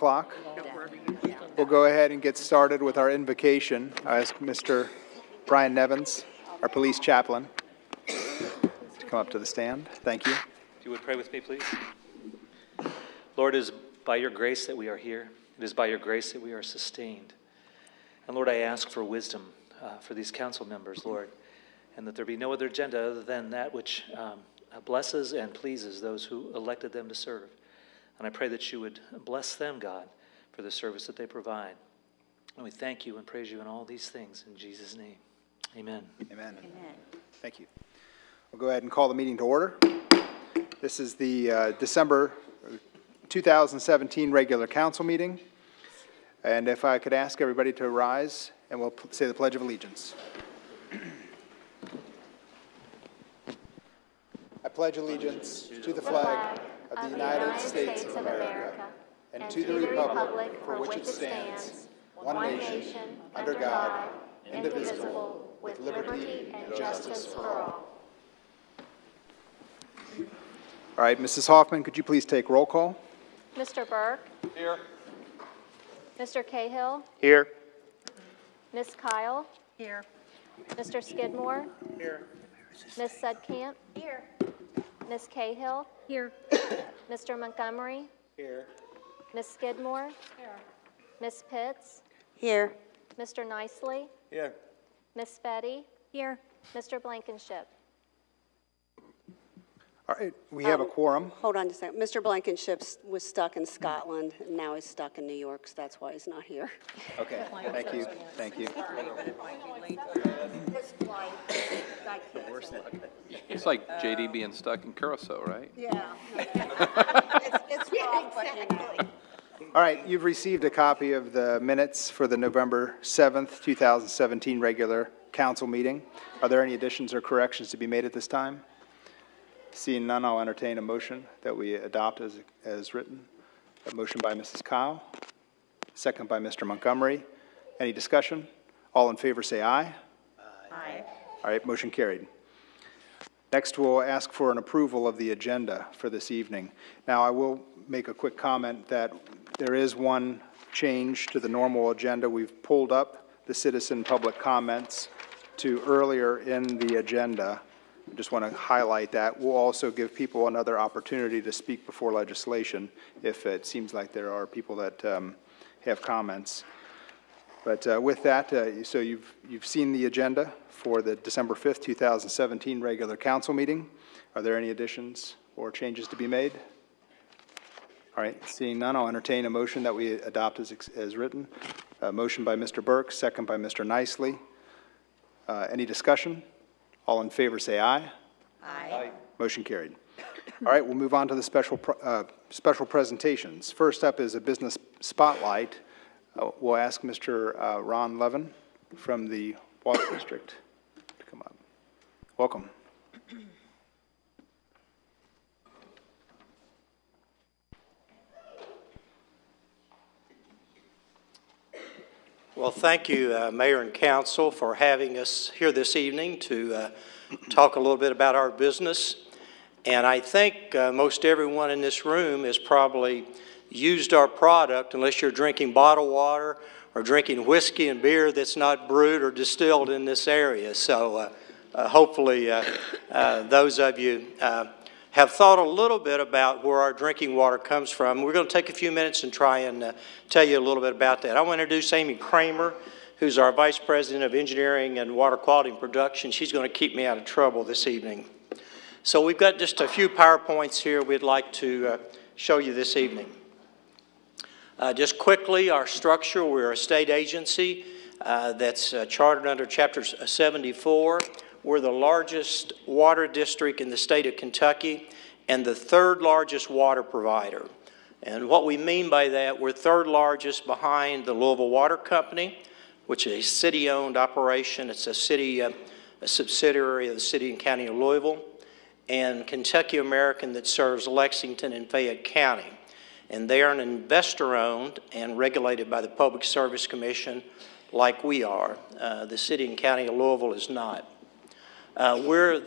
o'clock. We'll go ahead and get started with our invocation. I ask Mr. Brian Nevins, our police chaplain, to come up to the stand. Thank you. If you would pray with me, please. Lord, it is by your grace that we are here. It is by your grace that we are sustained. And Lord, I ask for wisdom for these council members, Lord, and that there be no other agenda other than that which blesses and pleases those who elected them to serve. And I pray that you would bless them, God, for the service that they provide. And we thank you and praise you in all these things in Jesus' name. Amen. Amen. Amen. Thank you. We'll go ahead and call the meeting to order. This is the December 2017 regular council meeting. And if I could ask everybody to rise, and we'll say the Pledge of Allegiance. I pledge allegiance to the flag of the United States of America and to the republic for which it stands, one nation, under God, indivisible, with liberty and justice for all. All right, Mrs. Hoffman, could you please take roll call? Mr. Burke? Here. Mr. Cahill? Here. Ms. Kyle? Here. Mr. Skidmore? Here. Ms. Sudkamp? Here. Ms. Cahill? Here. Mr. Montgomery? Here. Ms. Skidmore? Here. Ms. Pitts? Here. Mr. Nicely? Here. Ms. Fetty? Here. Mr. Blankenship? All right, we have a quorum. Hold on just a second. Mr. Blankenship was stuck in Scotland, and now he's stuck in New York, so that's why he's not here. Okay, thank you, thank you. It's like JD being stuck in Curacao, right? Yeah. It's rough, but you know. All right, you've received a copy of the minutes for the November 7th, 2017 regular council meeting. Are there any additions or corrections to be made at this time? Seeing none, I'll entertain a motion that we adopt as written. A motion by Mrs. Kyle, second by Mr. Montgomery. Any discussion? All in favor say aye. Aye. All right, motion carried. Next, we'll ask for an approval of the agenda for this evening. Now, I will make a quick comment that there is one change to the normal agenda. We've pulled up the citizen public comments to earlier in the agenda. I just want to highlight that. We'll also give people another opportunity to speak before legislation if it seems like there are people that have comments. But with that, so you've seen the agenda for the December 5th, 2017 regular council meeting. Are there any additions or changes to be made? All right, seeing none, I'll entertain a motion that we adopt as written. A motion by Mr. Burke, second by Mr. Nicely. Any discussion? All in favor say aye. Aye. Motion carried. All right, we'll move on to the special presentations. First up is a business spotlight. We'll ask Mr. Ron Levin from the Water District to come up. Welcome. Well, thank you, Mayor and Council, for having us here this evening to talk a little bit about our business. And I think most everyone in this room has probably used our product, unless you're drinking bottled water or drinking whiskey and beer that's not brewed or distilled in this area. So hopefully those of you have thought a little bit about where our drinking water comes from. We're going to take a few minutes and try and tell you a little bit about that. I want to introduce Amy Kramer, who's our Vice President of Engineering and Water Quality and Production. She's going to keep me out of trouble this evening. So we've got just a few PowerPoints here we'd like to show you this evening. Just quickly, our structure, we're a state agency that's chartered under Chapter 74. We're the largest water district in the state of Kentucky and the third largest water provider. And what we mean by that, we're third largest behind the Louisville Water Company, which is a city-owned operation. It's a subsidiary of the city and county of Louisville, and Kentucky American that serves Lexington and Fayette County. And they are an investor-owned and regulated by the Public Service Commission like we are. The city and county of Louisville is not. We're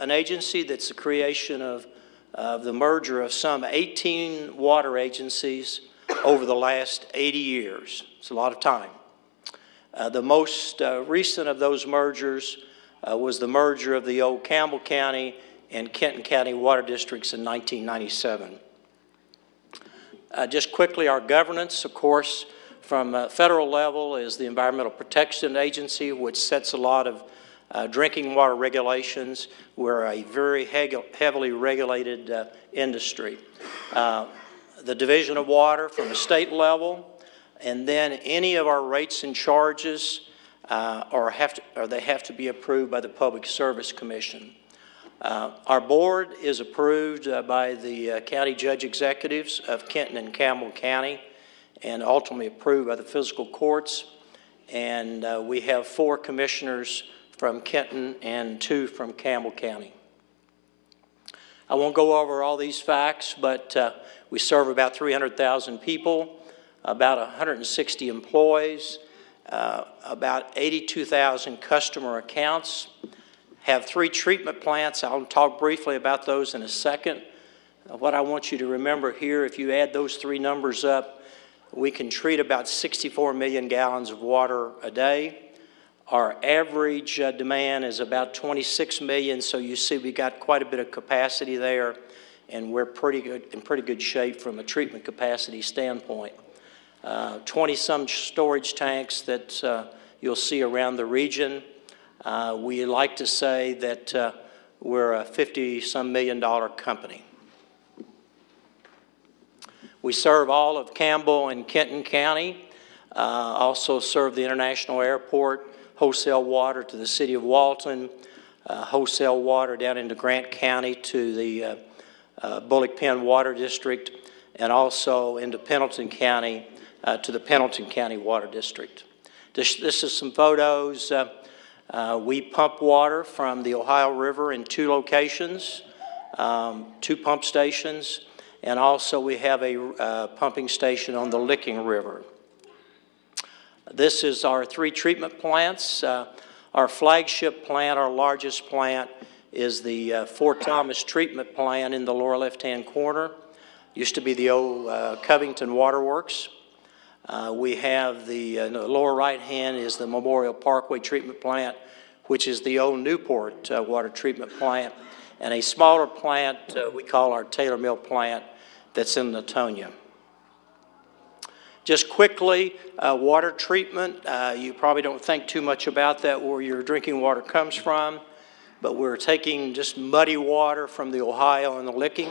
an agency that's the creation of the merger of some 18 water agencies over the last 80 years. It's a lot of time. The most recent of those mergers was the merger of the old Campbell County and Kenton County water districts in 1997. Just quickly, our governance, of course, from federal level is the Environmental Protection Agency, which sets a lot of drinking water regulations. We're a very heavily regulated industry. The Division of Water from the state level, and then any of our rates and charges they have to be approved by the Public Service Commission. Our board is approved by the county judge executives of Kenton and Campbell County, and ultimately approved by the fiscal courts. And we have 4 commissioners from Kenton and 2 from Campbell County. I won't go over all these facts, but we serve about 300,000 people, about 160 employees, about 82,000 customer accounts, have 3 treatment plants. I'll talk briefly about those in a second. What I want you to remember here, if you add those 3 numbers up, we can treat about 64 million gallons of water a day. Our average demand is about 26 million, so you see we got quite a bit of capacity there, and we're in pretty good shape from a treatment capacity standpoint. 20-some storage tanks that you'll see around the region. We like to say that we're a $50-some million company. We serve all of Campbell and Kenton County, also serve the International Airport, wholesale water to the city of Walton, wholesale water down into Grant County to the Bullock Pen Water District, and also into Pendleton County to the Pendleton County Water District. This is some photos. We pump water from the Ohio River in 2 locations, 2 pump stations, and also we have a pumping station on the Licking River. This is our 3 treatment plants. Our flagship plant, our largest plant, is the Fort Thomas treatment plant in the lower left-hand corner. Used to be the old Covington Waterworks. We have the lower right-hand is the Memorial Parkway treatment plant, which is the old Newport water treatment plant, and a smaller plant we call our Taylor Mill plant that's in Latonia. Just quickly, water treatment. You probably don't think too much about that, where your drinking water comes from, but we're taking just muddy water from the Ohio and the Licking.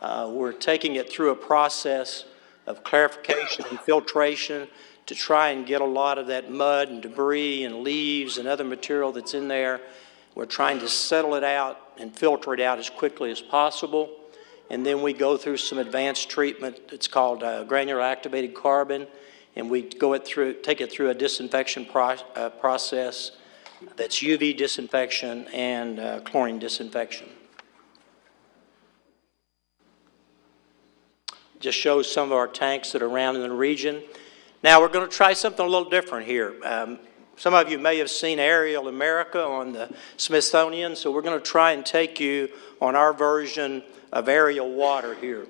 We're taking it through a process of clarification and filtration to try and get a lot of that mud and debris and leaves and other material that's in there. We're trying to settle it out and filter it out as quickly as possible. And then we go through some advanced treatment. It's called granular activated carbon, and we take it through a disinfection process that's UV disinfection and chlorine disinfection. Just shows some of our tanks that are around in the region. Now we're going to try something a little different here. Some of you may have seen Aerial America on the Smithsonian, so we're going to try and take you on our version of aerial water here.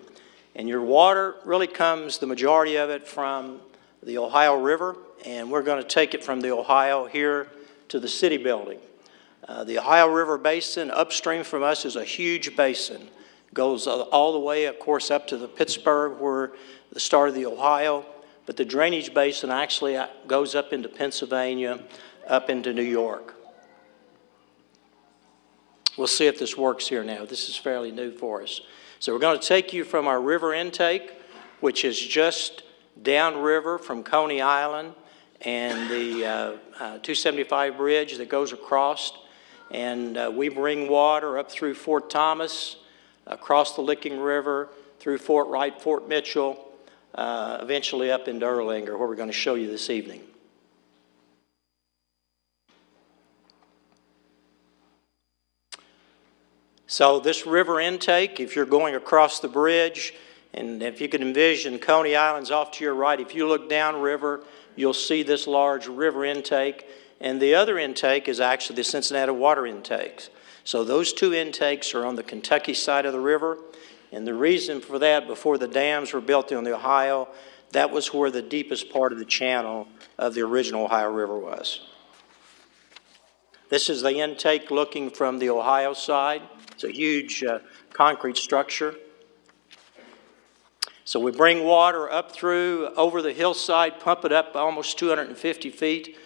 And your water really comes, the majority of it, from the Ohio River, and we're going to take it from the Ohio here to the city building. The Ohio River Basin upstream from us is a huge basin. Goes all the way, of course, up to the Pittsburgh, where the start of the Ohio, but the drainage basin actually goes up into Pennsylvania, up into New York. We'll see if this works here now. This is fairly new for us. So we're going to take you from our river intake, which is just downriver from Coney Island and the 275 bridge that goes across. And we bring water up through Fort Thomas, across the Licking River, through Fort Wright, Fort Mitchell, eventually up into Erlanger, where we're going to show you this evening. So this river intake, if you're going across the bridge, and if you can envision Coney Island's off to your right, if you look downriver, you'll see this large river intake, and the other intake is actually the Cincinnati water intakes. So those 2 intakes are on the Kentucky side of the river, and the reason for that, before the dams were built on the Ohio, that was where the deepest part of the channel of the original Ohio River was. This is the intake looking from the Ohio side. It's a huge concrete structure. So we bring water up through, over the hillside, pump it up almost 250 feet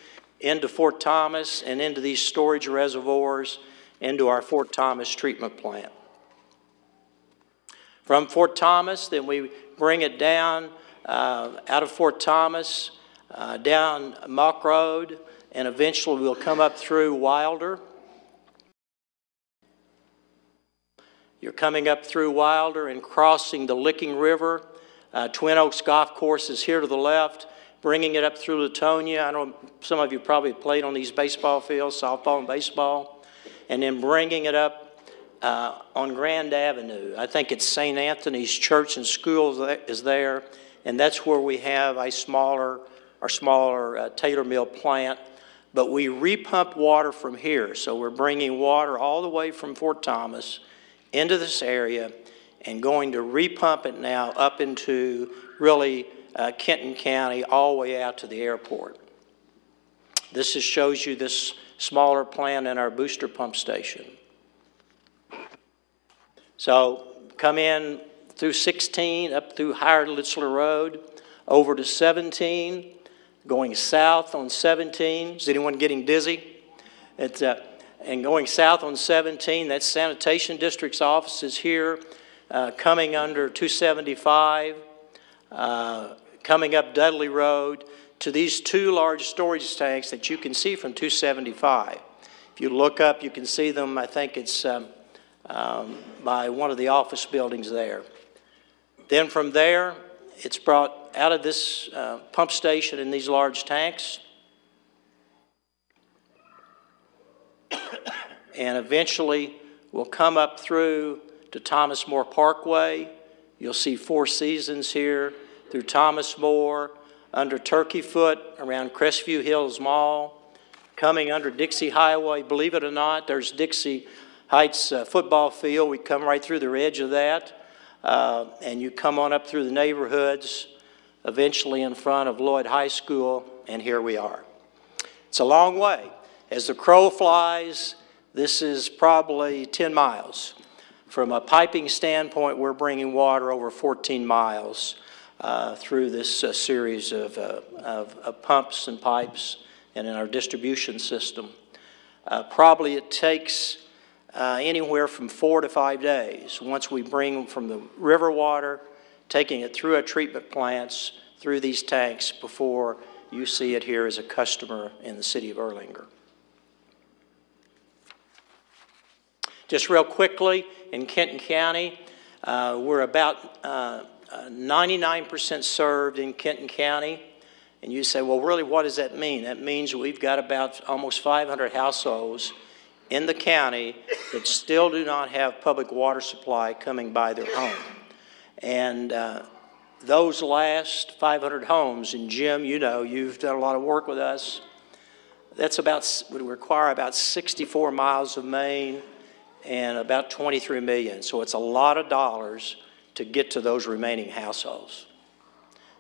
into Fort Thomas and into these storage reservoirs into our Fort Thomas treatment plant. From Fort Thomas, then we bring it down out of Fort Thomas, down Mock Road, and eventually we'll come up through Wilder. You're coming up through Wilder and crossing the Licking River. Twin Oaks Golf Course is here to the left, bringing it up through Latonia. I know some of you probably played on these baseball fields, softball and baseball, and then bringing it up on Grand Avenue. I think it's St. Anthony's Church and School is there, and that's where we have our smaller Taylor Mill plant. But we repump water from here, so we're bringing water all the way from Fort Thomas into this area and going to repump it now up into really Kenton County all the way out to the airport. This just shows you this smaller plant in our booster pump station. So come in through 16, up through Howard Litzler Road, over to 17, going south on 17. Is anyone getting dizzy? And going south on 17, that's Sanitation District's office is here, coming under 275, coming up Dudley Road to these two large storage tanks that you can see from 275. If you look up, you can see them. I think it's by one of the office buildings there. Then from there, it's brought out of this pump station in these large tanks, and eventually we'll come up through to Thomas More Parkway. You'll see Four Seasons here, through Thomas More, under Turkey Foot, around Crestview Hills Mall, coming under Dixie Highway. Believe it or not, there's Dixie Heights football field. We come right through the edge of that, and you come on up through the neighborhoods, eventually in front of Lloyd High School, and here we are. It's a long way. As the crow flies, this is probably 10 miles. From a piping standpoint, we're bringing water over 14 miles through this series of pumps and pipes and in our distribution system. Probably it takes anywhere from 4 to 5 days once we bring them from the river water, taking it through our treatment plants, through these tanks, before you see it here as a customer in the city of Erlanger. Just real quickly, in Kenton County, we're about 99% served in Kenton County. And you say, well, really, what does that mean? That means we've got about almost 500 households in the county that still do not have public water supply coming by their home. And those last 500 homes, and Jim, you know, you've done a lot of work with us, that's would require about 64 miles of main and about 23 million. So it's a lot of dollars to get to those remaining households.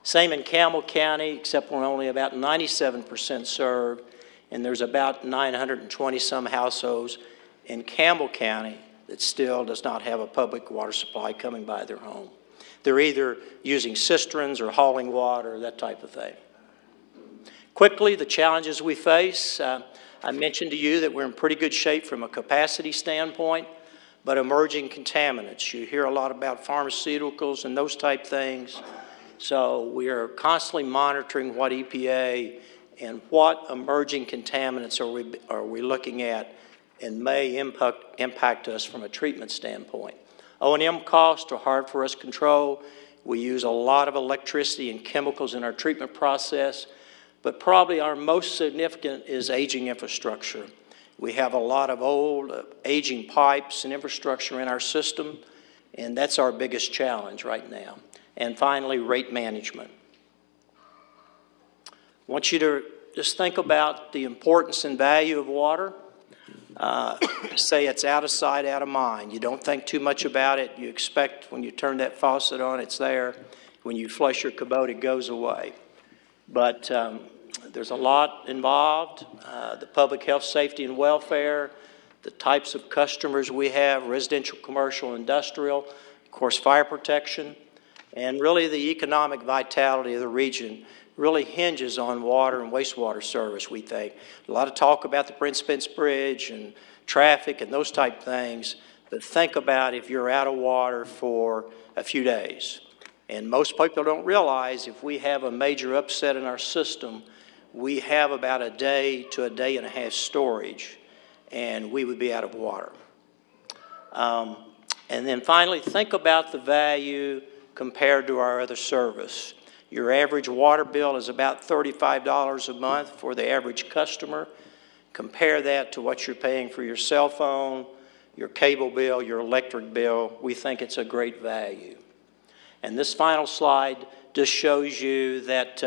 Same in Campbell County, except we're only about 97% served, and there's about 920 some households in Campbell County that still does not have a public water supply coming by their home. They're either using cisterns or hauling water, that type of thing. Quickly, the challenges we face. I mentioned to you that we're in pretty good shape from a capacity standpoint, but emerging contaminants. You hear a lot about pharmaceuticals and those type things. So we are constantly monitoring what EPA and what emerging contaminants are we looking at and may impact us from a treatment standpoint. O&M costs are hard for us to control. We use a lot of electricity and chemicals in our treatment process, but probably our most significant is aging infrastructure. We have a lot of old, aging pipes and infrastructure in our system, and that's our biggest challenge right now. And finally, rate management. I want you to just think about the importance and value of water. Say it's out of sight, out of mind. You don't think too much about it. You expect when you turn that faucet on, it's there. When you flush your Kubota, it goes away. But there's a lot involved, the public health, safety, and welfare, the types of customers we have, residential, commercial, industrial, of course, fire protection, and really the economic vitality of the region really hinges on water and wastewater service, we think. A lot of talk about the Brent Spence Bridge and traffic and those type things, but think about if you're out of water for a few days. And most people don't realize if we have a major upset in our system, we have about a day to a day and a half storage, and we would be out of water. And then finally, think about the value compared to our other service. Your average water bill is about $35 a month for the average customer. Compare that to what you're paying for your cell phone, your cable bill, your electric bill. We think it's a great value. And this final slide just shows you that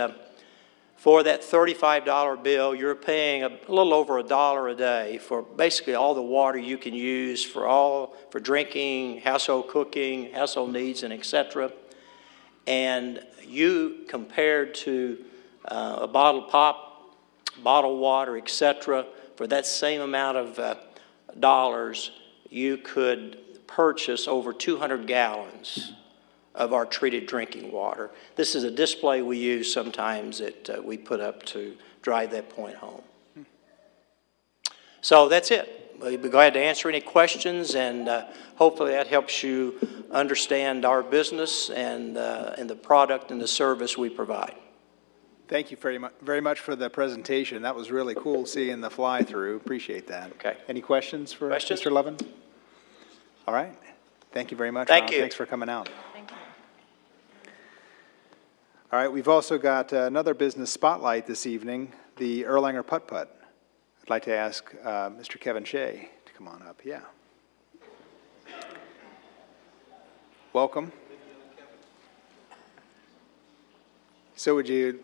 for that $35 bill, you're paying a little over $1 a day for basically all the water you can use for drinking, household cooking, household needs, and etc. And you compared to a bottled pop, bottled water, etc., for that same amount of dollars, you could purchase over 200 gallons of our treated drinking water. This is a display we use sometimes that we put up to drive that point home. So that's it. We'll be glad to answer any questions, and hopefully that helps you understand our business and the product and the service we provide. Thank you very much for the presentation. That was really cool seeing the fly-through. Appreciate that. Okay. Any questions for Mr. Levin? All right. Thank you very much, Thank Ron. you. Thanks for coming out. All right, we've also got another business spotlight this evening, the Erlanger Putt-Putt. I'd like to ask Mr. Kevin Shea to come on up. Yeah. Welcome. So would you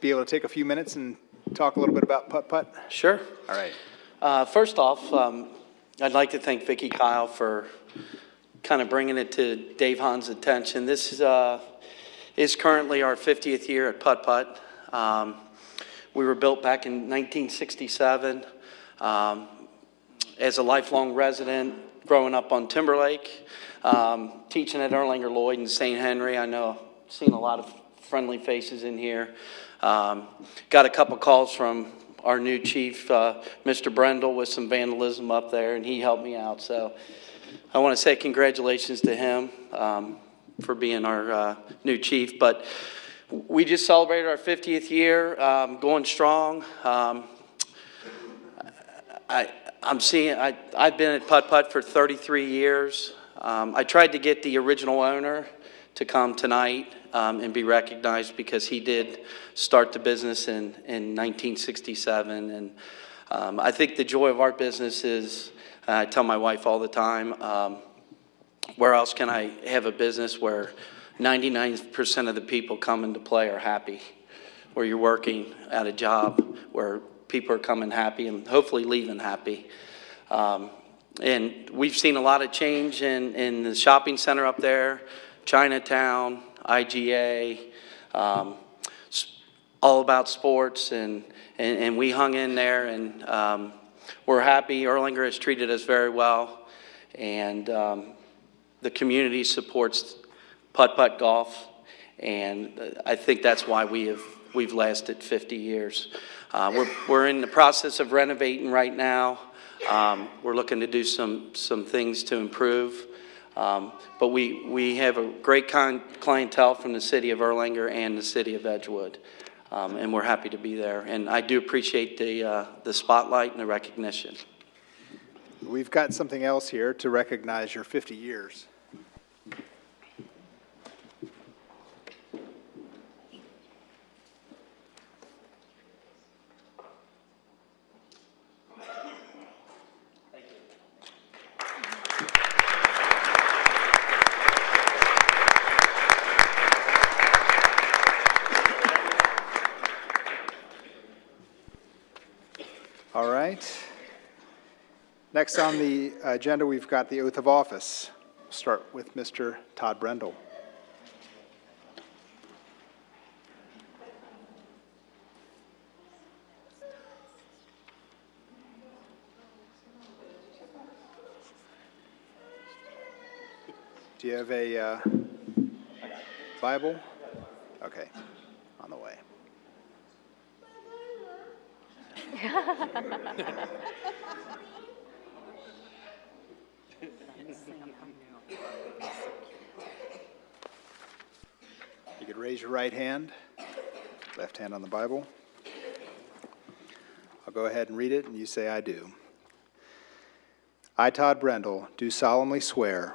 be able to take a few minutes and talk a little bit about Putt-Putt? Sure. All right. First off, I'd like to thank Vicki Kyle for kind of bringing it to Dave Hahn's attention. This is currently our 50th year at Putt-Putt. We were built back in 1967. As a lifelong resident, growing up on Timberlake, teaching at Erlanger Lloyd and St. Henry, I know I've seen a lot of friendly faces in here. Got a couple calls from our new chief, Mr. Brendel, with some vandalism up there, and he helped me out. So I want to say congratulations to him for being our new chief. But we just celebrated our 50th year, going strong. I've been at Putt-Putt for 33 years. I tried to get the original owner to come tonight and be recognized because he did start the business in 1967. And I think the joy of our business is, I tell my wife all the time, where else can I have a business where 99% of the people coming to play are happy, where you're working at a job where people are coming happy and hopefully leaving happy. And we've seen a lot of change in the shopping center up there, Chinatown, IGA, all about sports, and we hung in there, and we're happy. Erlanger has treated us very well, and the community supports Putt-Putt golf, and I think that's why we've lasted 50 years. We're in the process of renovating right now. We're looking to do some things to improve. But we have a great clientele from the city of Erlanger and the city of Edgewood, and we're happy to be there. And I do appreciate the spotlight and the recognition. We've got something else here to recognize your 50 years. All right. Next on the agenda, we've got the oath of office. We'll start with Mr. Todd Brendel. Do you have a Bible? Okay, on the way. You could raise your right hand, left hand on the Bible. I'll go ahead and read it, and you say, I do. I, Todd Brendel, do solemnly swear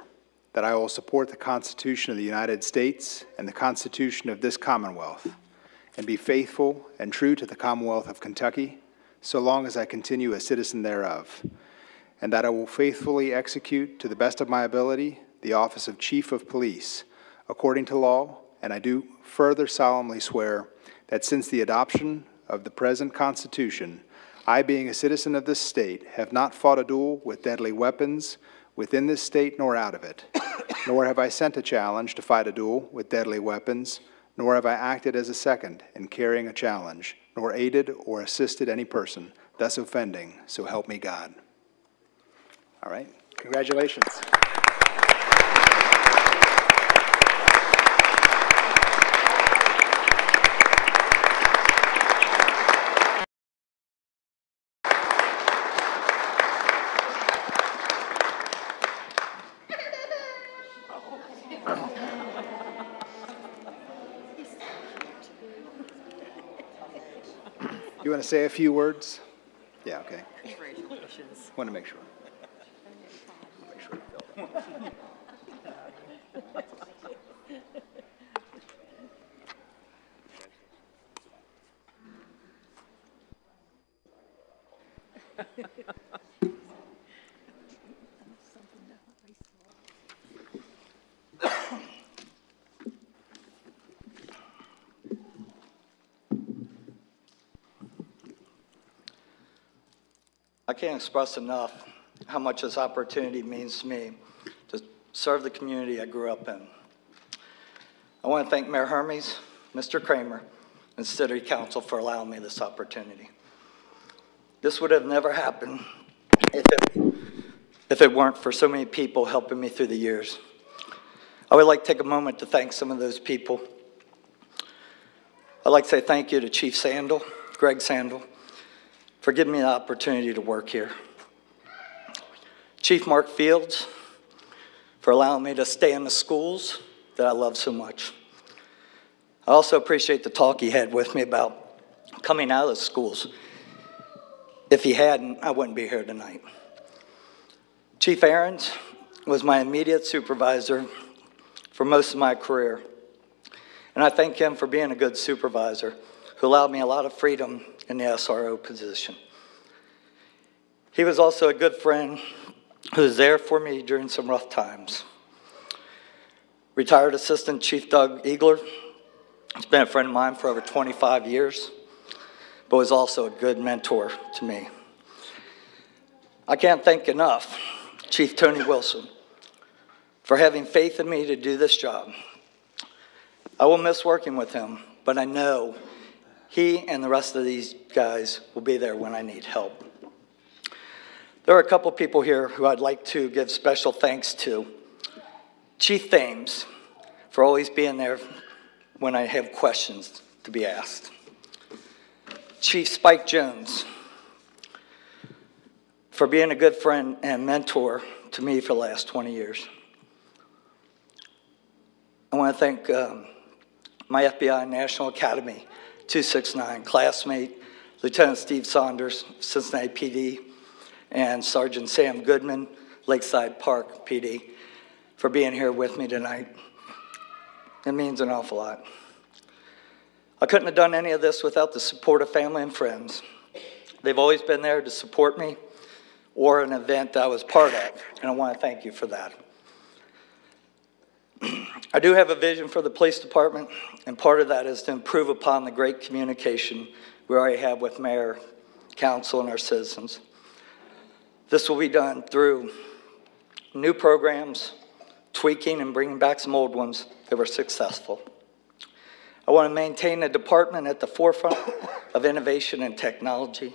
that I will support the Constitution of the United States and the Constitution of this Commonwealth, and be faithful and true to the Commonwealth of Kentucky, so long as I continue a citizen thereof, and that I will faithfully execute, to the best of my ability, the office of Chief of Police, according to law, and I do further solemnly swear that since the adoption of the present Constitution, I, being a citizen of this state, have not fought a duel with deadly weapons within this state nor out of it, nor have I sent a challenge to fight a duel with deadly weapons, nor have I acted as a second in carrying a challenge, nor aided or assisted any person thus offending, so help me God. All right, congratulations. You want to say a few words? Yeah, okay. Congratulations. Want to make sure. I can't express enough how much this opportunity means to me to serve the community I grew up in. I want to thank Mayor Hermes, Mr. Kramer, and City Council for allowing me this opportunity. This would have never happened if it weren't for so many people helping me through the years. I would like to take a moment to thank some of those people. I'd like to say thank you to Chief Sandel, Greg Sandel, for giving me the opportunity to work here. Chief Mark Fields, for allowing me to stay in the schools that I love so much. I also appreciate the talk he had with me about coming out of the schools. If he hadn't, I wouldn't be here tonight. Chief Ahrens was my immediate supervisor for most of my career, and I thank him for being a good supervisor who allowed me a lot of freedom in the SRO position. He was also a good friend who was there for me during some rough times. Retired Assistant Chief Doug Eagler has been a friend of mine for over 25 years, but was also a good mentor to me. I can't thank enough Chief Tony Wilson for having faith in me to do this job. I will miss working with him, but I know he and the rest of these guys will be there when I need help. There are a couple people here who I'd like to give special thanks to. Chief Thames, for always being there when I have questions to be asked. Chief Spike Jones, for being a good friend and mentor to me for the last 20 years. I want to thank my FBI National Academy 269 classmate, Lieutenant Steve Saunders, Cincinnati PD, and Sergeant Sam Goodman, Lakeside Park PD, for being here with me tonight. It means an awful lot. I couldn't have done any of this without the support of family and friends. They've always been there to support me or an event that I was part of, and I want to thank you for that. I do have a vision for the police department, and part of that is to improve upon the great communication we already have with mayor, council, and our citizens. This will be done through new programs, tweaking and bringing back some old ones that were successful. I want to maintain the department at the forefront of innovation and technology.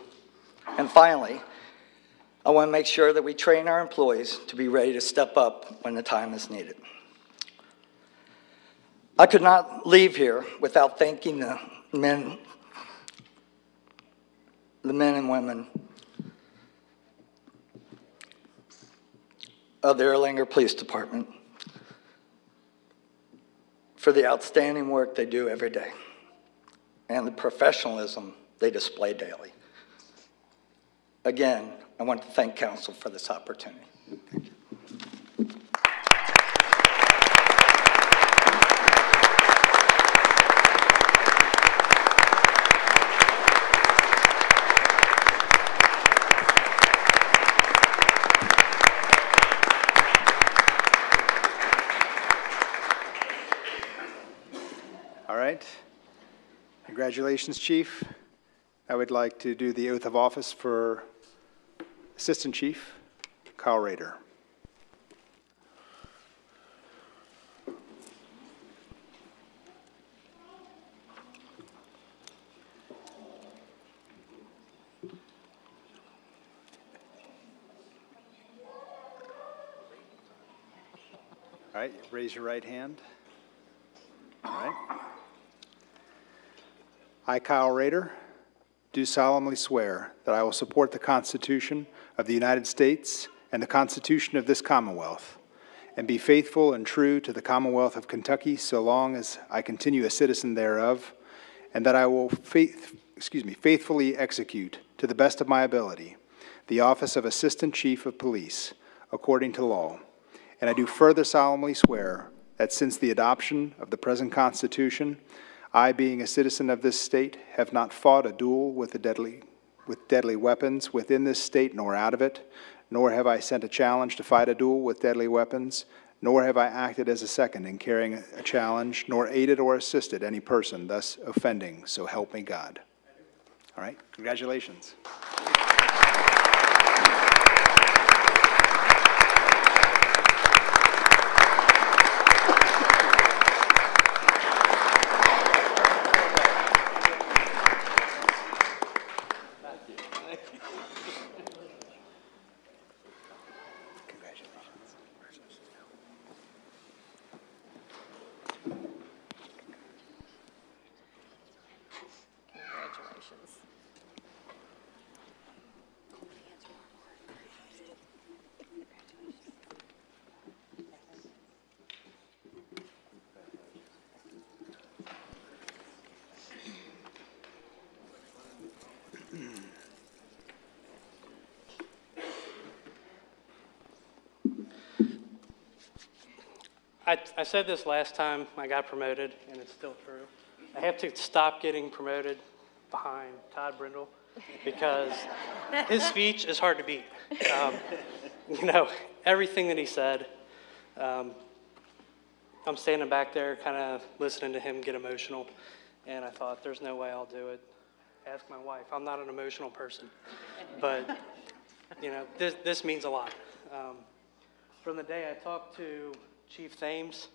And finally, I want to make sure that we train our employees to be ready to step up when the time is needed. I could not leave here without thanking the men and women of the Erlanger Police Department for the outstanding work they do every day and the professionalism they display daily. Again, I want to thank council for this opportunity. Thank you. All right. Congratulations, Chief. I would like to do the oath of office for Assistant Chief Kyle Rader. All right, raise your right hand. All right. I, Kyle Rader, do solemnly swear that I will support the Constitution of the United States and the Constitution of this Commonwealth, and be faithful and true to the Commonwealth of Kentucky so long as I continue a citizen thereof, and that I will faithfully execute, to the best of my ability, the office of Assistant Chief of Police, according to law. And I do further solemnly swear that since the adoption of the present Constitution, I, being a citizen of this state, have not fought a duel with deadly weapons within this state nor out of it, nor have I sent a challenge to fight a duel with deadly weapons, nor have I acted as a second in carrying a challenge, nor aided or assisted any person thus offending, so help me God. All right, congratulations. I said this last time I got promoted, and it's still true. I have to stop getting promoted behind Todd Brindle because his speech is hard to beat. You know, everything that he said, I'm standing back there kind of listening to him get emotional, and I thought, there's no way I'll do it. Ask my wife. I'm not an emotional person. But, you know, this means a lot. From the day I talked to Chief Thames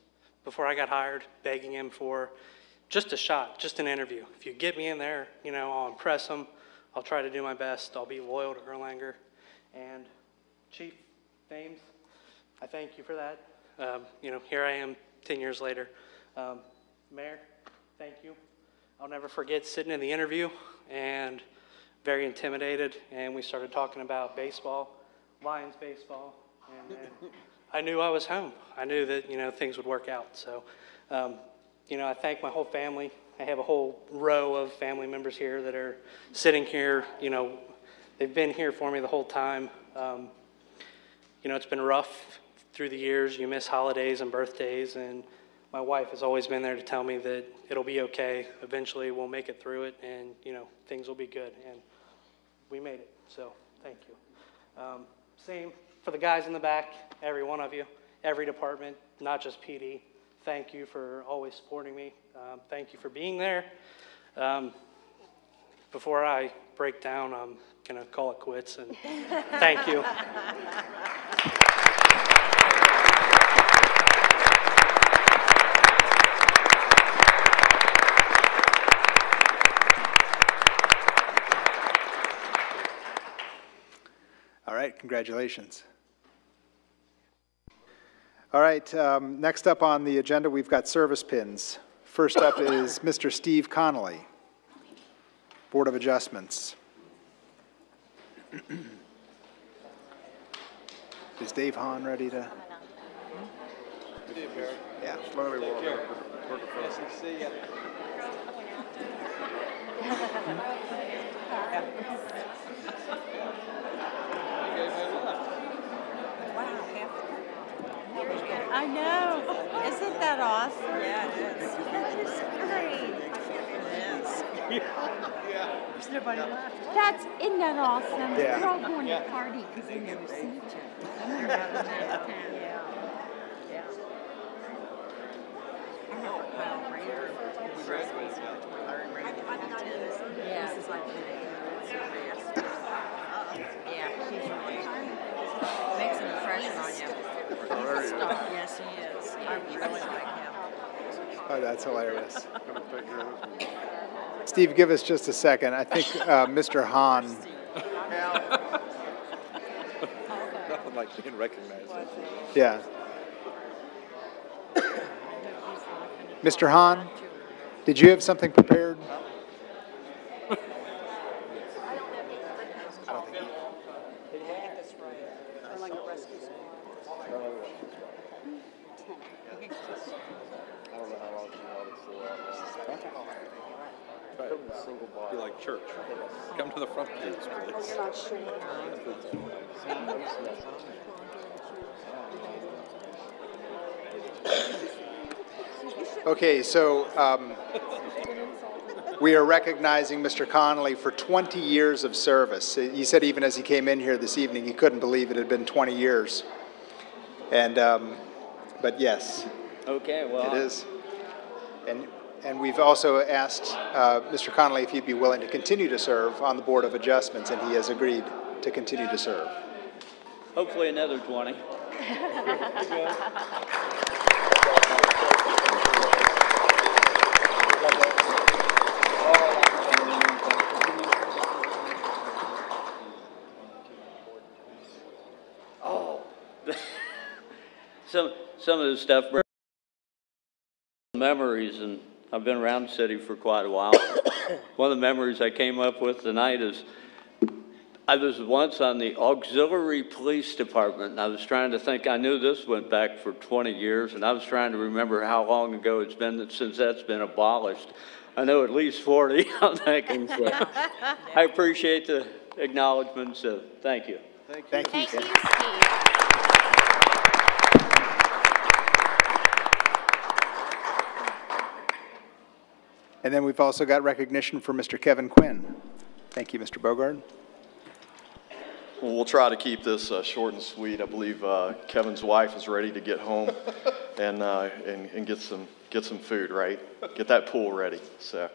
before I got hired, begging him for just a shot, just an interview. If you get me in there, you know, I'll impress him. I'll try to do my best. I'll be loyal to Erlanger. And Chief Thames, I thank you for that. You know, here I am 10 years later. Mayor, thank you. I'll never forget sitting in the interview and very intimidated, and we started talking about baseball, Lions baseball, and I knew I was home. I knew that, you know, things would work out. So, you know, I thank my whole family. I have a whole row of family members here that are sitting here. You know, they've been here for me the whole time. You know, it's been rough through the years. You miss holidays and birthdays, and my wife has always been there to tell me that it'll be okay. Eventually, we'll make it through it, and, you know, things will be good. And we made it, so thank you. Same for the guys in the back, every one of you, every department, not just PD. Thank you for always supporting me. Thank you for being there. Before I break down, I'm going to call it quits, and thank you. All right, congratulations. All right, next up on the agenda, we've got service pins. First up is Mr. Steve Connolly, Board of Adjustments. Is Dave Hahn ready to? Yeah. I know. Isn't that awesome? Yeah, it is. That is great. It is. Isn't that awesome? Yeah. We're all going to party because they never see each other. I'm out of town. Yeah. I remember Kyle Rayner. Yeah. This is like yeah, she's really makes an impression on you. Stop. Yes, he is. I really like him. Oh, that's hilarious. Steve, give us just a second. I think Mr. Hahn. Nothing like being recognized. Yeah. Mr. Hahn, did you have something prepared? Be like church. Come to the front, please. You're not sure. Okay, so we are recognizing Mr. Connolly for 20 years of service. He said even as he came in here this evening, he couldn't believe it had been 20 years. And, but yes. Okay, well. It is. And we've also asked Mr. Connolly if he'd be willing to continue to serve on the Board of Adjustments, and he has agreed to continue to serve. Hopefully another 20. Oh, some of this stuff, memories, and I've been around the city for quite a while. One of the memories I came up with tonight is I was once on the auxiliary police department, and I was trying to think, I knew this went back for 20 years, and I was trying to remember how long ago it's been since that's been abolished. I know at least 40, I'm thinking, so I appreciate the acknowledgement, so thank you. Thank you, Steve. And then we've also got recognition for Mr. Kevin Quinn. Thank you, Mr. Bogard. Well, we'll try to keep this short and sweet. I believe Kevin's wife is ready to get home and get some food, right? Get that pool ready. So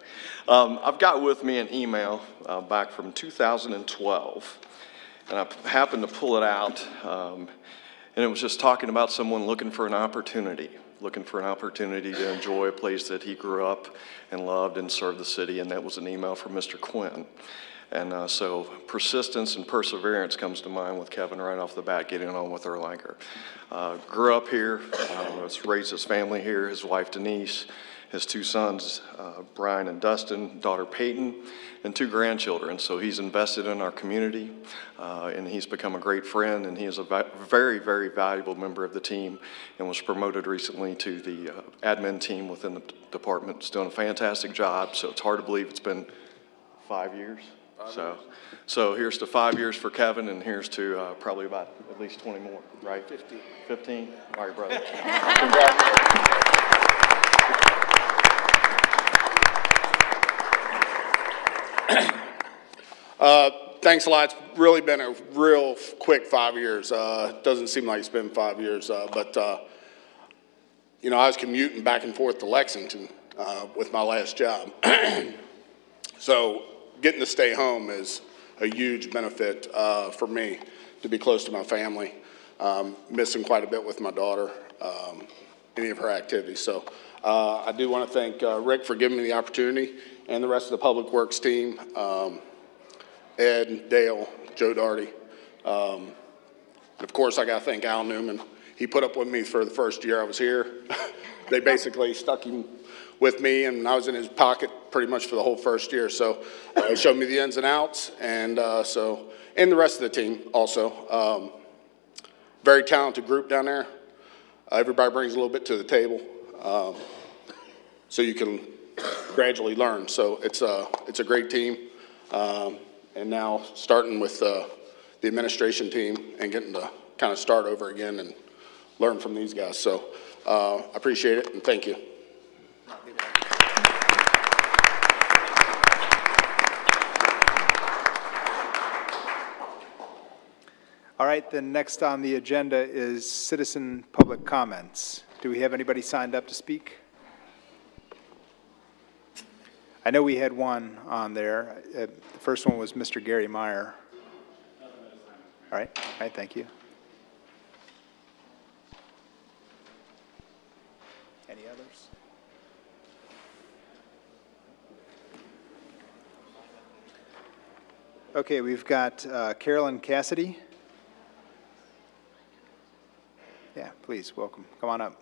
I've got with me an email back from 2012, and I happened to pull it out, and it was just talking about someone looking for an opportunity to enjoy a place that he grew up and loved and served the city, and that was an email from Mr. Quinn. And so persistence and perseverance comes to mind with Kevin right off the bat, getting on with Erlanger. Grew up here, was raised his family here, his wife Denise, his two sons, Brian and Dustin, daughter Peyton, and two grandchildren. So he's invested in our community, and he's become a great friend, and he is a very, very valuable member of the team and was promoted recently to the admin team within the department. He's doing a fantastic job, so it's hard to believe it's been 5 years. So here's to 5 years for Kevin, and here's to probably about at least 20 more, right? 15? All right, brother. Thanks a lot. It's really been a real quick 5 years. Doesn't seem like it's been 5 years, but you know, I was commuting back and forth to Lexington with my last job. So getting to stay home is a huge benefit for me, to be close to my family. Missing quite a bit with my daughter, any of her activities. So I do want to thank Rick for giving me the opportunity, and the rest of the Public Works team, Ed, Dale, Joe Daugherty. Of course, I got to thank Al Newman. he put up with me for the first year I was here. They basically stuck him with me, and I was in his pocket pretty much for the whole first year. So he showed me the ins and outs, and and the rest of the team also. Very talented group down there. Everybody brings a little bit to the table, so you can gradually learn. So it's a great team, and now starting with the administration team and getting to kind of start over again and learn from these guys. So I appreciate it, and thank you. All right, then next on the agenda is citizen public comments. Do we have anybody signed up to speak? I know we had one on there. The first one was Mr. Gary Meyer. All right, thank you. Any others? Okay, we've got Carolyn Cassidy. Yeah, please, welcome. Come on up.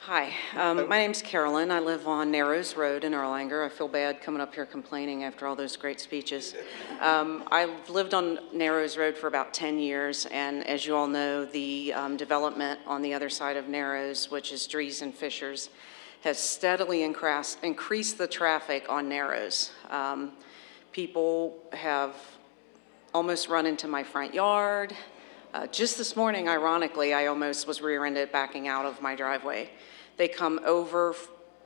Hi, my name's Carolyn. I live on Narrows Road in Erlanger. I feel bad coming up here complaining after all those great speeches. I've lived on Narrows Road for about 10 years, and as you all know, the development on the other side of Narrows, which is Dries and Fishers, has steadily increased the traffic on Narrows. People have almost run into my front yard. Just this morning, ironically, I almost was rear-ended backing out of my driveway. They come over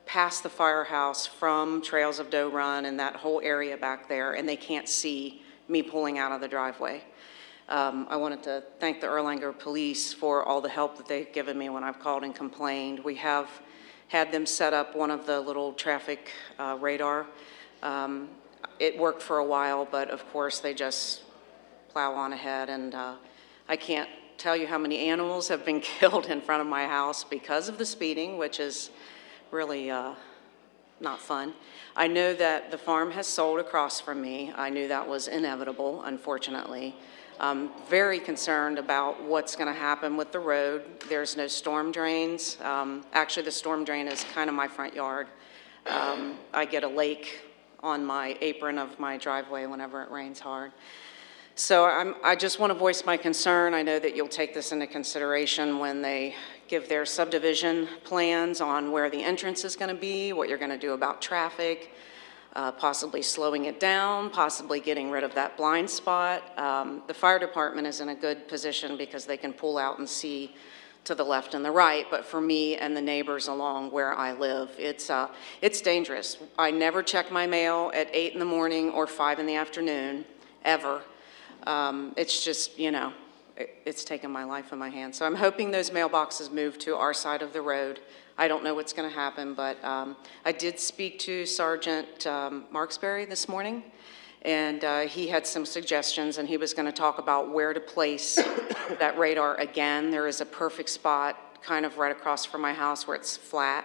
past the firehouse from Trails of Doe Run and that whole area back there, and they can't see me pulling out of the driveway. I wanted to thank the Erlanger Police for all the help that they've given me when I've called and complained. We have had them set up one of the little traffic radar. It worked for a while, but of course they just plow on ahead, and I can't tell you how many animals have been killed in front of my house because of the speeding, which is really not fun. I know that the farm has sold across from me. I knew that was inevitable, unfortunately. I'm very concerned about what's going to happen with the road. There's no storm drains. Actually, the storm drain is kind of my front yard. I get a lake on my apron of my driveway whenever it rains hard. So I just want to voice my concern. I know that you'll take this into consideration when they give their subdivision plans on where the entrance is going to be, what you're going to do about traffic, possibly slowing it down, possibly getting rid of that blind spot. The fire department is in a good position because they can pull out and see to the left and the right, but for me and the neighbors along where I live, it's dangerous. I never check my mail at 8 in the morning or 5 in the afternoon, ever. It's just, you know, it's taken my life in my hands. So I'm hoping those mailboxes move to our side of the road. I don't know what's going to happen, but I did speak to Sergeant Marksberry this morning, and he had some suggestions, and he was going to talk about where to place that radar again. There is a perfect spot kind of right across from my house where it's flat.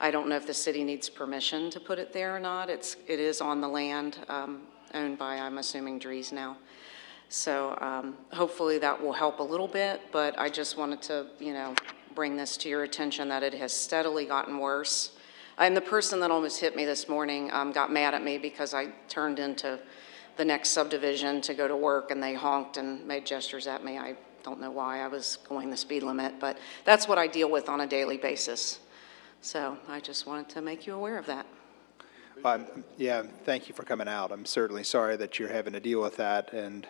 I don't know if the city needs permission to put it there or not. It is on the land owned by, I'm assuming, Dries now. So hopefully that will help a little bit, but I just wanted to, you know, bring this to your attention that it has steadily gotten worse. And the person that almost hit me this morning got mad at me because I turned into the next subdivision to go to work, and they honked and made gestures at me. I don't know why. I was going the speed limit, but that's what I deal with on a daily basis. So I just wanted to make you aware of that. Yeah, thank you for coming out. I'm certainly sorry that you're having to deal with that. And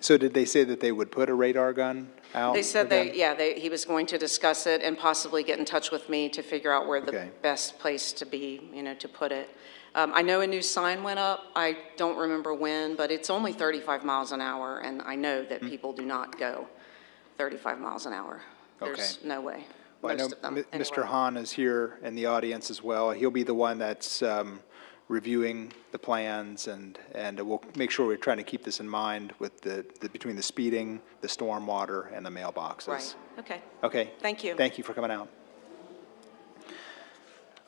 so did they say that they would put a radar gun out? They said he was going to discuss it and possibly get in touch with me to figure out where the best place to be, you know, to put it. I know a new sign went up. I don't remember when, but it's only 35 miles an hour, and I know that people do not go 35 miles an hour. There's no way. Well, I know Mr. Hahn is here in the audience as well. He'll be the one that's reviewing the plans, and we'll make sure we're trying to keep this in mind with between the speeding, the stormwater, and the mailboxes. Right. Okay. Okay. Thank you. Thank you for coming out.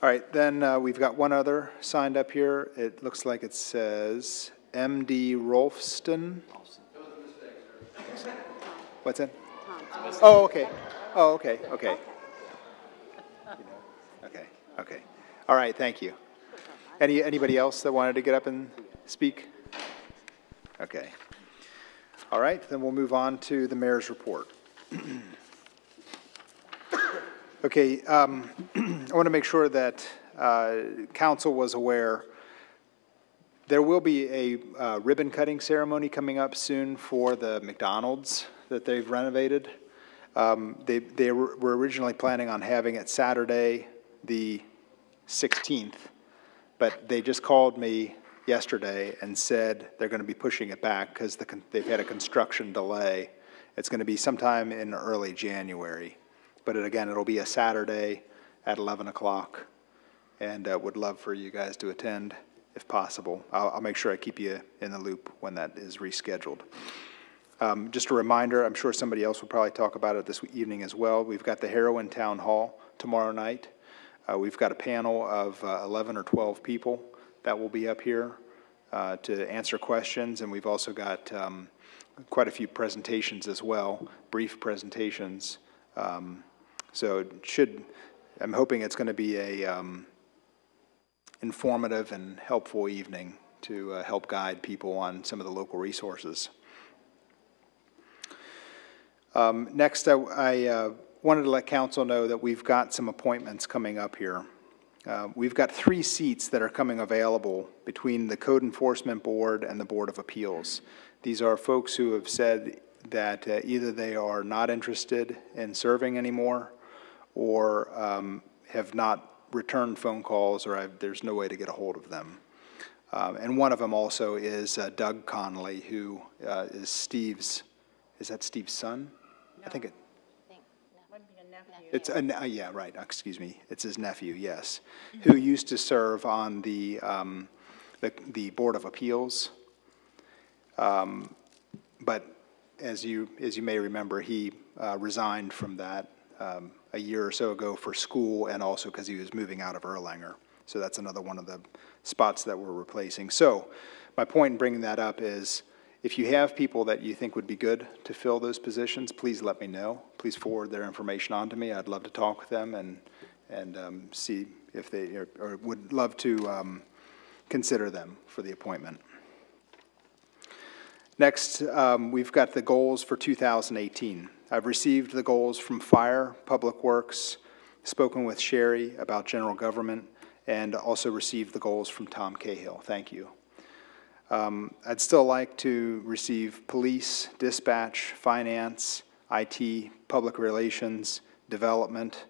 All right, then we've got one other signed up here. It looks like it says M.D. Rolfston. What's that? Oh, okay. Oh, okay, okay. Okay. All right, thank you. Anybody else that wanted to get up and speak? Okay. All right, then we'll move on to the mayor's report. Okay, I want to make sure that council was aware. There will be a ribbon cutting ceremony coming up soon for the McDonald's that they've renovated. They were originally planning on having it Saturday, the 16th, but they just called me yesterday and said they're going to be pushing it back because they've had a construction delay. It's going to be sometime in early January. But again, it'll be a Saturday at 11 o'clock, and would love for you guys to attend if possible. I'll make sure I keep you in the loop when that is rescheduled. Just a reminder, I'm sure somebody else will probably talk about it this evening as well. We've got the Heroin Town Hall tomorrow night. We've got a panel of 11 or 12 people that will be up here to answer questions, and we've also got quite a few presentations as well, brief presentations. So I'm hoping it's going to be a informative and helpful evening to help guide people on some of the local resources. Next, I wanted to let council know that we've got some appointments coming up here. We've got 3 seats that are coming available between the Code Enforcement Board and the Board of Appeals. These are folks who have said that either they are not interested in serving anymore or have not returned phone calls, or there's no way to get a hold of them. And one of them also is Doug Connolly, who is Steve's, is that Steve's son? No. I think it. It's yeah, right. Excuse me. It's his nephew. Yes, who used to serve on the Board of Appeals. But as you may remember, he resigned from that a year or so ago for school, and also because he was moving out of Erlanger. So that's another one of the spots that we're replacing. So my point in bringing that up is, if you have people that you think would be good to fill those positions, please let me know. Please forward their information on to me. I'd love to talk with them and see if they or would love to consider them for the appointment. Next, we've got the goals for 2018. I've received the goals from Fire, Public Works, spoken with Sherry about general government, and also received the goals from Tom Cahill. Thank you. I'd still like to receive police, dispatch, finance, IT, public relations, development,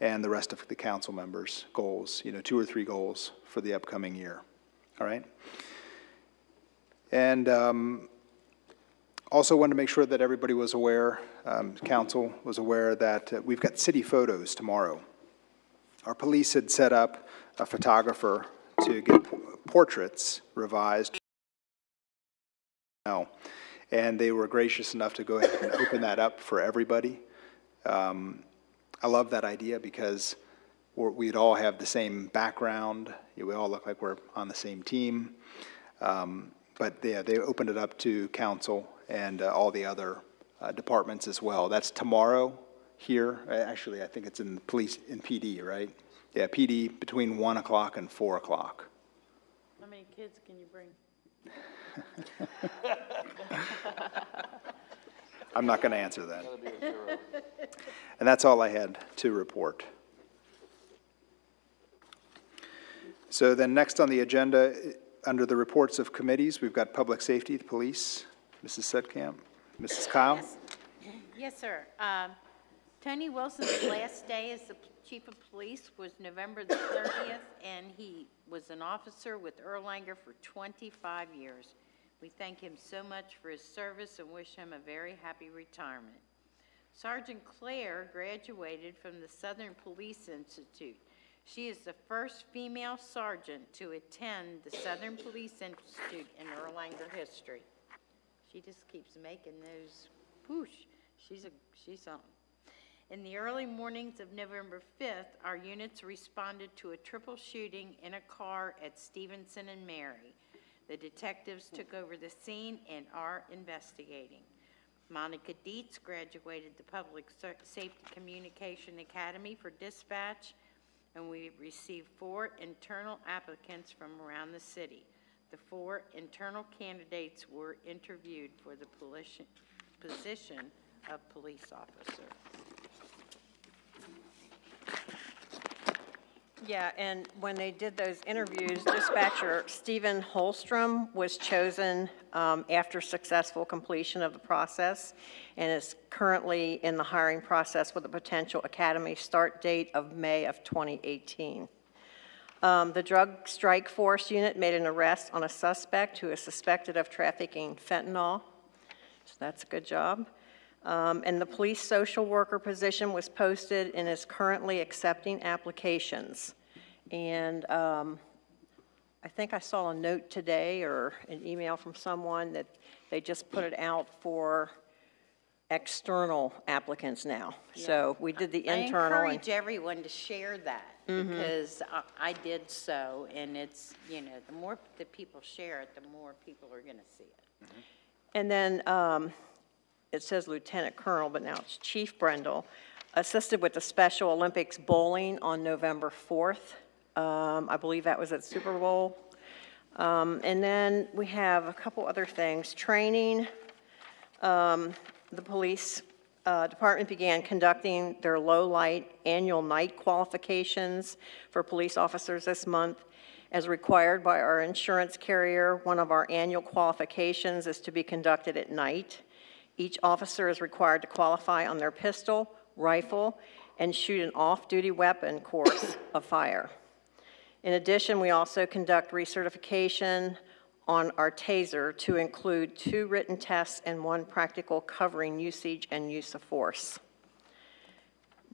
and the rest of the council members' goals, 2 or 3 goals for the upcoming year. All right? And also wanted to make sure that everybody was aware, council was aware that we've got city photos tomorrow. Our police had set up a photographer to get portraits revised. And they were gracious enough to go ahead and open that up for everybody. I love that idea because we'd all have the same background. We all look like we're on the same team. But yeah, they opened it up to council and all the other departments as well. That's tomorrow here. Actually, I think it's in police, in PD, right? Yeah, PD between 1 o'clock and 4 o'clock. How many kids can you bring? I'm not going to answer that. And that's all I had to report. So then next on the agenda, under the reports of committees, we've got Public Safety, the Police, Mrs. Sedkamp, Mrs. Kyle. Yes, sir. Tony Wilson's last day as the Chief of Police was November the 30th, and he was an officer with Erlanger for 25 years. We thank him so much for his service and wish him a very happy retirement. Sergeant Claire graduated from the Southern Police Institute. She is the first female sergeant to attend the Southern Police Institute in Erlanger history. She just keeps making those whoosh. She's something. In the early mornings of November 5th, our units responded to a triple shooting in a car at Stevenson and Mary. The detectives took over the scene and are investigating. Monica Dietz graduated the Public Safety Communication Academy for dispatch, and we received 4 internal applicants from around the city. The 4 internal candidates were interviewed for the position of police officer. Yeah, and when they did those interviews, dispatcher Stephen Holstrom was chosen after successful completion of the process and is currently in the hiring process with a potential academy start date of May of 2018. The Drug Strike Force unit made an arrest on a suspect who is suspected of trafficking fentanyl, so that's a good job. And the police social worker position was posted and is currently accepting applications. And I think I saw a note today or an email from someone that they just put it out for external applicants now. Yeah. So we did the internal. I encourage everyone to share that because I did so, and it's, you know, the more that people share it, the more people are going to see it. And then it says Lieutenant Colonel, but now it's Chief Brendel, assisted with the Special Olympics bowling on November 4th. I believe that was at Super Bowl. And then we have a couple other things. Training, the police department began conducting their low-light annual night qualifications for police officers this month. As required by our insurance carrier, one of our annual qualifications is to be conducted at night. Each officer is required to qualify on their pistol, rifle, and shoot an off-duty weapon course of fire. In addition, we also conduct recertification on our TASER to include 2 written tests and 1 practical covering usage and use of force.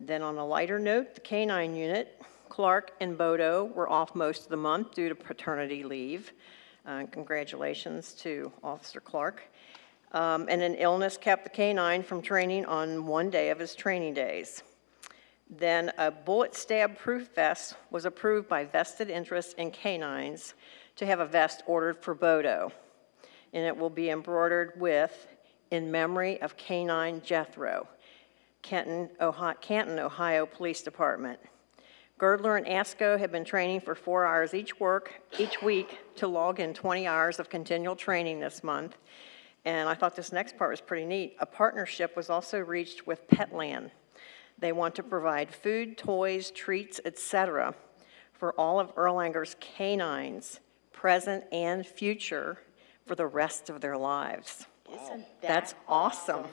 Then on a lighter note, the K-9 unit, Clark and Bodo were off most of the month due to paternity leave. Congratulations to Officer Clark. And an illness kept the K-9 from training on 1 day of his training days. Then a bullet stab proof vest was approved by vested interest in K-9s to have a vest ordered for Bodo. And it will be embroidered with, "In memory of K-9 Jethro, Canton, Ohio Police Department." Girdler and ASCO have been training for 4 hours each week to log in 20 hours of continual training this month. And I thought this next part was pretty neat. A partnership was also reached with Petland. They want to provide food, toys, treats, etc. for all of Erlanger's K-9s, present and future, for the rest of their lives. Isn't That's awesome.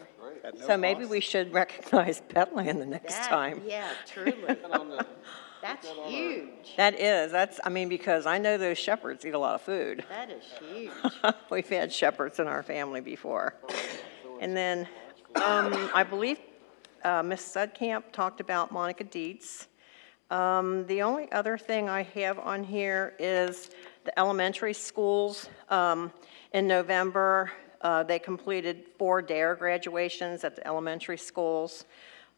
So maybe we should recognize Petland the next time. Yeah, truly. That's huge. That is. I mean, because I know those shepherds eat a lot of food. That is huge. We've had shepherds in our family before. And then I believe Ms. Sudkamp talked about Monica Dietz. The only other thing I have on here is the elementary schools. In November, they completed 4 DARE graduations at the elementary schools.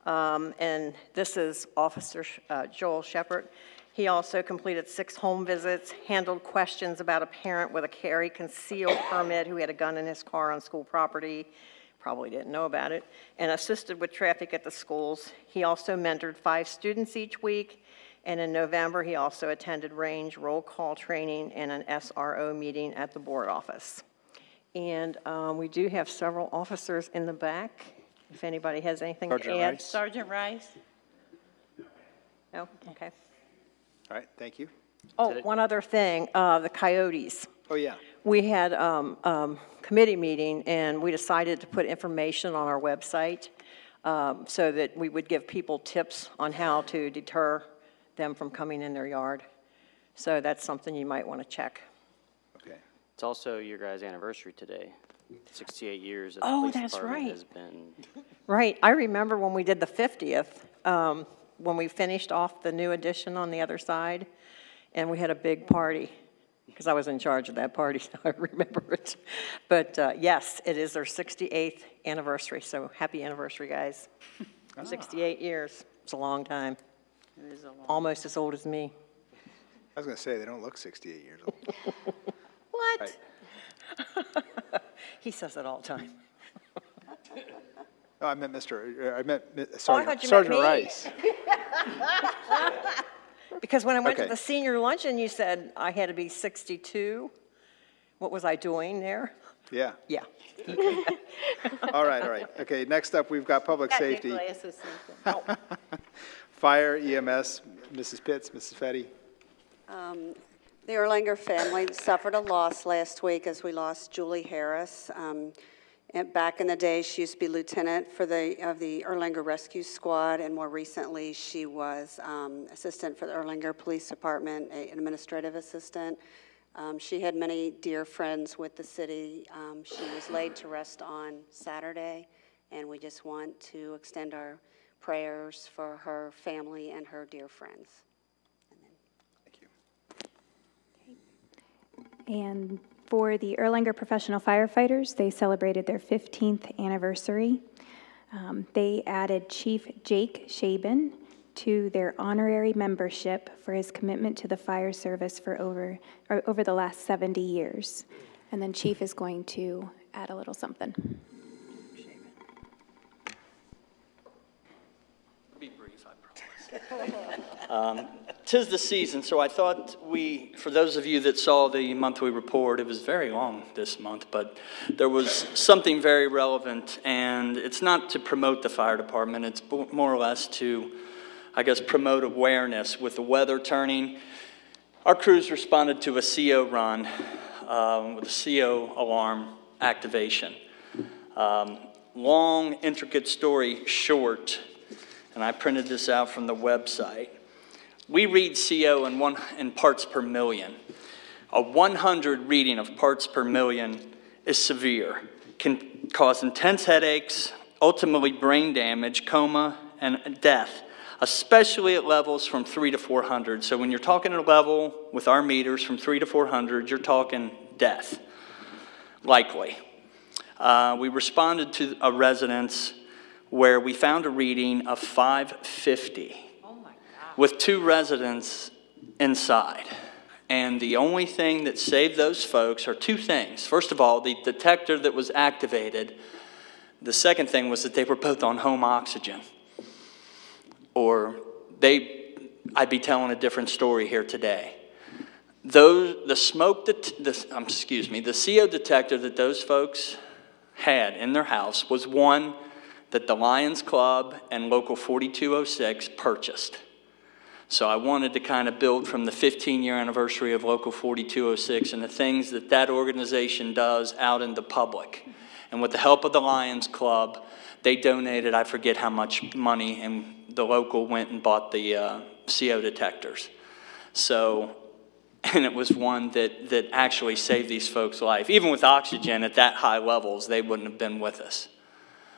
And this is Officer Joel Shepard. He also completed 6 home visits, handled questions about a parent with a carry concealed permit who had a gun in his car on school property, probably didn't know about it, and assisted with traffic at the schools. He also mentored 5 students each week, and in November he also attended range roll call training and an SRO meeting at the board office. And we do have several officers in the back. If anybody has anything to add. Rice. Sergeant Rice? No? Okay. All right, thank you. Oh, one other thing, the coyotes. Oh, yeah. We had committee meeting, and we decided to put information on our website so that we would give people tips on how to deter them from coming in their yard. So that's something you might want to check. Okay. It's also your guys' anniversary today. 68 years of the Oh, police that's department right. has been. Right. I remember when we did the 50th, when we finished off the new addition on the other side, and we had a big party, because I was in charge of that party, so I remember it. But yes, it is their 68th anniversary, so happy anniversary, guys. 68 years. It's a long time. It is a long. Almost as old as me. I was going to say, they don't look 68 years old. What? Right. He says it all the time. Oh, I meant I Sergeant, thought you meant Sergeant me. Rice. Because when I went Okay. to the senior luncheon, you said I had to be 62. What was I doing there? Yeah. Yeah. All right, all right. Okay, next up, we've got public Got new safety. glasses, something. Fire, EMS, Mrs. Pitts, Mrs. Fetty. The Erlanger family suffered a loss last week as we lost Julie Harris. And back in the day, she used to be lieutenant of the Erlanger Rescue Squad, and more recently, she was assistant for the Erlanger Police Department, an administrative assistant. She had many dear friends with the city. She was laid to rest on Saturday, and we just want to extend our prayers for her family and her dear friends. And for the Erlanger Professional Firefighters, they celebrated their 15th anniversary. They added Chief Jake Shaben to their honorary membership for his commitment to the fire service for over the last 70 years. And then Chief is going to add a little something. Be brief, I promise. 'Tis the season, so I thought for those of you that saw the monthly report, it was very long this month, but there was something very relevant, and it's not to promote the fire department, it's more or less to, I guess, promote awareness. With the weather turning, our crews responded to a CO run with a CO alarm activation. Long, intricate story short, and I printed this out from the website. We read CO in parts per million. A 100 reading of parts per million is severe, can cause intense headaches, ultimately brain damage, coma, and death, especially at levels from 3 to 400. So when you're talking at a level with our meters from 3 to 400, you're talking death, likely. We responded to a residence where we found a reading of 550. With 2 residents inside. And the only thing that saved those folks are 2 things. First of all, the detector that was activated. The second thing was that they were both on home oxygen. Or I'd be telling a different story here today. The CO detector that those folks had in their house was one that the Lions Club and Local 4206 purchased. So I wanted to kind of build from the 15-year anniversary of Local 4206 and the things that that organization does out in the public. And with the help of the Lions Club, they donated, I forget how much money, and the local went and bought the CO detectors. So, and it was one that actually saved these folks' life. Even with oxygen at that high levels, they wouldn't have been with us.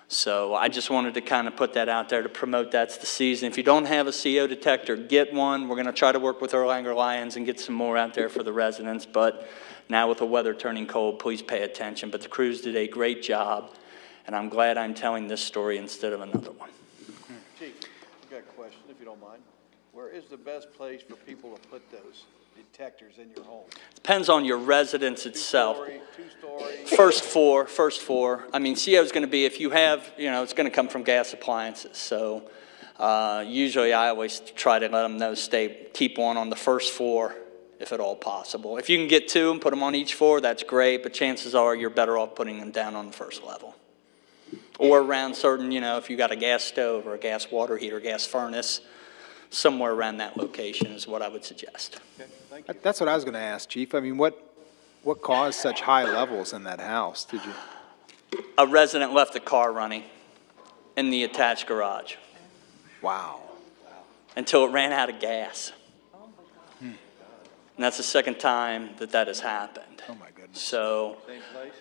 So I just wanted to kind of put that out there to promote that's the season. If you don't have a CO detector, get one. We're going to try to work with Erlanger Lions and get some more out there for the residents. But now with the weather turning cold, please pay attention. But the crews did a great job, and I'm glad I'm telling this story instead of another one. Chief, I've got a question, if you don't mind. Where is the best place for people to put those detectors in your home? Depends on your residence itself. Two-story? First floor. I mean, CO is going to be, if you have, it's going to come from gas appliances. So usually I always try to let them know, keep one on the first floor if at all possible. If you can get 2 and put them on each floor, that's great, but chances are you're better off putting them down on the first level. Or around certain, if you got a gas stove or a gas water heater, gas furnace, somewhere around that location is what I would suggest. Okay, thank you. That's what I was going to ask, Chief. I mean, what caused such high levels in that house? Did you? A resident left the car running in the attached garage. Wow. Until it ran out of gas. And that's the second time that has happened. Oh, my goodness. So, Same place?